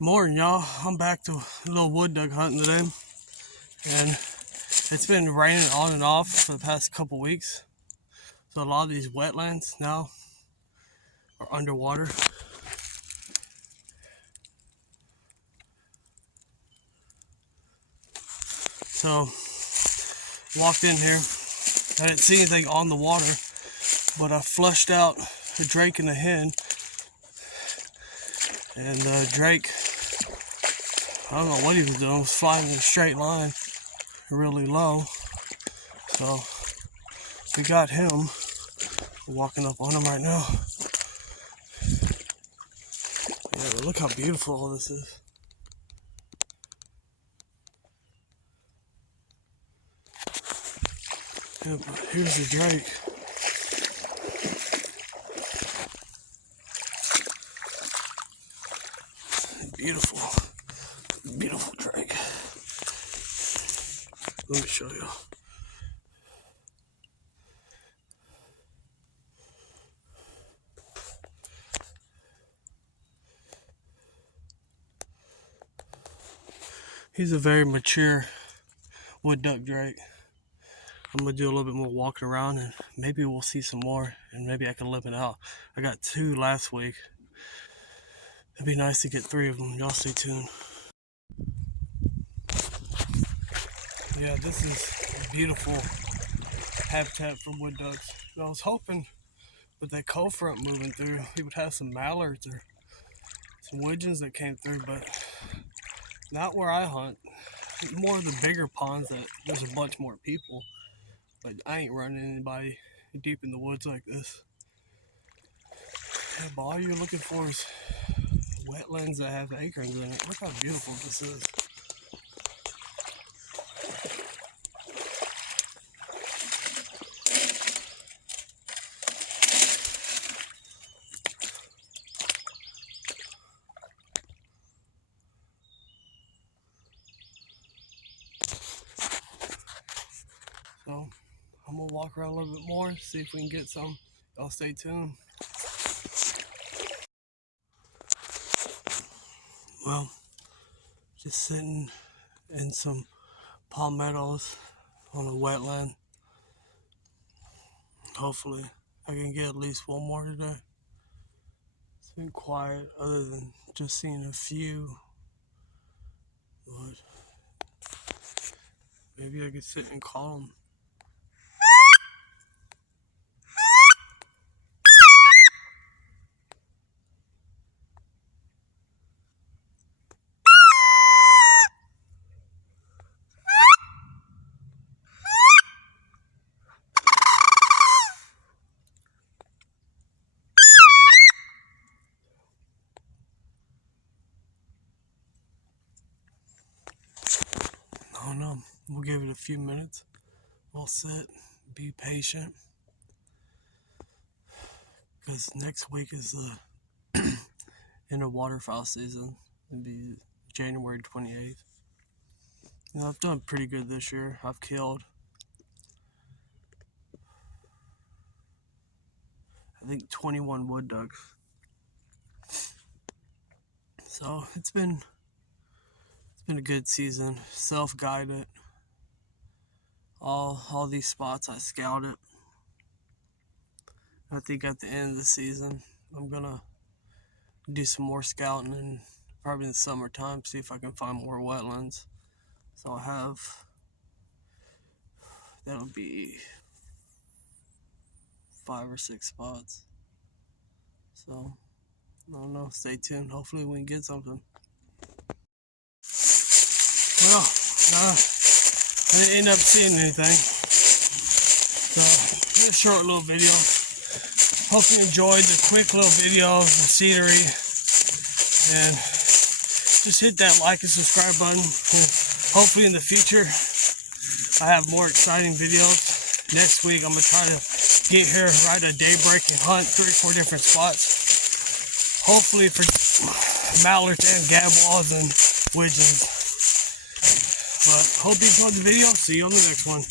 Morning, y'all. I'm back to a little wood duck hunting today, and it's been raining on and off for the past couple weeks, so a lot of these wetlands now are underwater. So walked in here, I didn't see anything on the water, but I flushed out a drake and a hen, and Drake, I don't know what he was doing, was flying in a straight line really low. So we got him. We're walking up on him right now. Yeah, but look how beautiful all this is. Yeah, but here's the drake. Beautiful, beautiful drake. Let me show you. He's a very mature wood duck drake. I'm gonna do a little bit more walking around, and maybe we'll see some more, and maybe I can limit out. I got 2 last week. It'd be nice to get 3 of them. Y'all stay tuned. Yeah, this is beautiful habitat for wood ducks. I was hoping with that cold front moving through, we would have some mallards or some widgeons that came through, but not where I hunt. More of the bigger ponds that there's a bunch more people, but I ain't running anybody deep in the woods like this. Yeah, but all you're looking for is wetlands that have acorns in it. Look how beautiful this is. So I'm gonna walk around a little bit more, see if we can get some. Y'all stay tuned. Well, just sitting in some palmettos on a wetland. Hopefully I can get at least one more today. It's been quiet other than just seeing a few, but maybe I could sit and call them. I don't know. We'll give it a few minutes. We'll sit, be patient, because next week is the end of waterfowl season. It'll be January 28th. And I've done pretty good this year. I've killed, I think, 21 wood ducks. So it's been a good season. Self-guided. All these spots I scouted. I think at the end of the season I'm gonna do some more scouting, and probably in the summertime see if I can find more wetlands. So I'll have, that'll be 5 or 6 spots. So I don't know, stay tuned. Hopefully we can get something. Well, I didn't end up seeing anything. So a short little video. Hope you enjoyed the quick little video of the scenery, and just hit that like and subscribe button. And hopefully in the future I have more exciting videos. Next week I'm gonna try to get here right at daybreak and hunt 3 or 4 different spots. Hopefully for mallards and gadwalls and widgeons. But hope you enjoyed the video. See you on the next one.